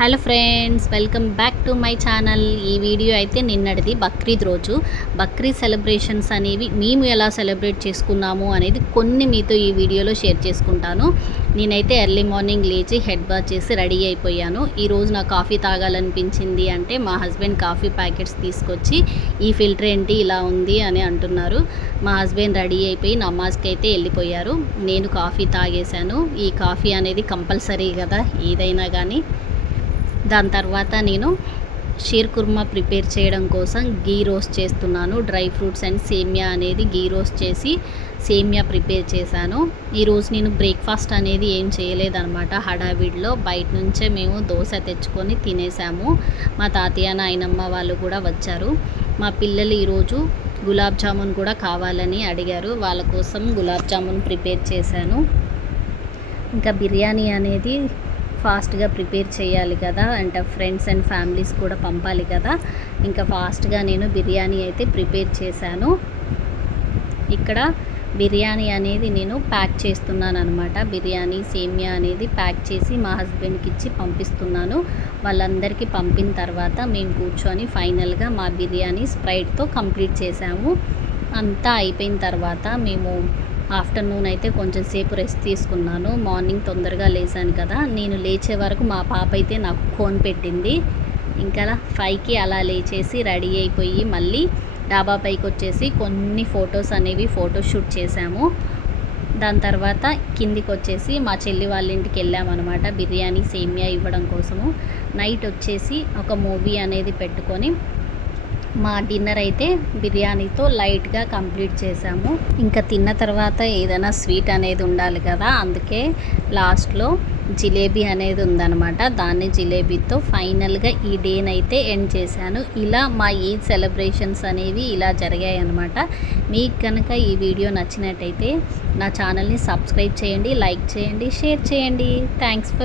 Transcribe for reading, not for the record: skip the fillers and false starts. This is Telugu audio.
Hello friends, welcome back to my channel. ఈ వీడియో అయితే నిన్నటిది బక్రీద్ రోజు. బక్రీద్ సెలబ్రేషన్స్ అనేవి మేము ఎలా సెలబ్రేట్ చేసుకున్నాము అనేది కొన్ని మీతో ఈ వీడియోలో షేర్ చేసుకుంటాను. నేనైతే ఎర్లీ మార్నింగ్ లేచి హెడ్ బాత్ చేసి రెడీ అయిపోయాను. ఈరోజు నాకు కాఫీ తాగాలనిపించింది అంటే మా హస్బెండ్ కాఫీ ప్యాకెట్స్ తీసుకొచ్చి ఈ ఫిల్టర్ ఏంటి ఇలా ఉంది అని అంటున్నారు. మా హస్బెండ్ రెడీ అయిపోయి నమాజ్కి అయితే వెళ్ళిపోయారు. నేను కాఫీ తాగేశాను. ఈ కాఫీ అనేది కంపల్సరీ కదా ఏదైనా కానీ. దాని తర్వాత నేను షీర్ కుర్మా ప్రిపేర్ చేయడం కోసం గీ రోస్ట్ చేస్తున్నాను. డ్రై ఫ్రూట్స్ అండ్ సేమియా అనేది గీ రోస్ట్ చేసి సేమియా ప్రిపేర్ చేశాను. ఈరోజు నేను బ్రేక్ఫాస్ట్ అనేది ఏం చేయలేదన్నమాట. హడావిడిలో బయట నుంచే మేము దోశ తెచ్చుకొని తినేసాము. మా తాతయ్య నాయనమ్మ వాళ్ళు కూడా వచ్చారు. మా పిల్లలు ఈరోజు గులాబ్ జామున్ కూడా కావాలని అడిగారు. వాళ్ళ కోసం గులాబ్ జామున్ ప్రిపేర్ చేశాను. ఇంకా బిర్యానీ అనేది ఫాస్ట్గా ప్రిపేర్ చేయాలి కదా, అంటే ఫ్రెండ్స్ అండ్ ఫ్యామిలీస్ కూడా పంపాలి కదా. ఇంకా ఫాస్ట్గా నేను బిర్యానీ అయితే ప్రిపేర్ చేశాను. ఇక్కడ బిర్యానీ అనేది నేను ప్యాక్ చేస్తున్నాను అనమాట. బిర్యానీ సేమియా అనేది ప్యాక్ చేసి మా హస్బెండ్కి ఇచ్చి పంపిస్తున్నాను. వాళ్ళందరికీ పంపిన తర్వాత మేము కూర్చొని ఫైనల్గా మా బిర్యానీ స్ప్రైట్తో కంప్లీట్ చేసాము. అంతా అయిపోయిన తర్వాత మేము ఆఫ్టర్నూన్ అయితే కొంచెం సేపు రెస్ట్ తీసుకున్నాను. మార్నింగ్ తొందరగా లేచాను కదా, నేను లేచే వరకు మా పాప అయితే నాకు ఫోన్ పెట్టింది. ఇంకా 5కి అలా లేచేసి రెడీ అయిపోయి మళ్ళీ డాబా పైకి వచ్చేసి కొన్ని ఫొటోస్ అనేవి ఫోటోషూట్ చేశాము. దాని తర్వాత కిందికి వచ్చేసి మా చెల్లి వాళ్ళ ఇంటికి వెళ్ళామన్నమాట బిర్యానీ సేమియా ఇవ్వడం కోసము. నైట్ వచ్చేసి ఒక మూవీ అనేది పెట్టుకొని మా డిన్నర్ అయితే బిర్యానీతో లైట్గా కంప్లీట్ చేసాము. ఇంకా తిన్న తర్వాత ఏదైనా స్వీట్ అనేది ఉండాలి కదా, అందుకే లాస్ట్లో జిలేబీ అనేది ఉందన్నమాట. దాన్ని జిలేబీతో ఫైనల్గా ఈ డేనైతే ఎండ్ చేశాను. ఇలా మా ఈద్ సెలబ్రేషన్స్ అనేవి ఇలా జరిగాయి అన్నమాట. మీకు కనుక ఈ వీడియో నచ్చినట్టయితే నా ఛానల్ని సబ్స్క్రైబ్ చేయండి, లైక్ చేయండి, షేర్ చేయండి. Thanks for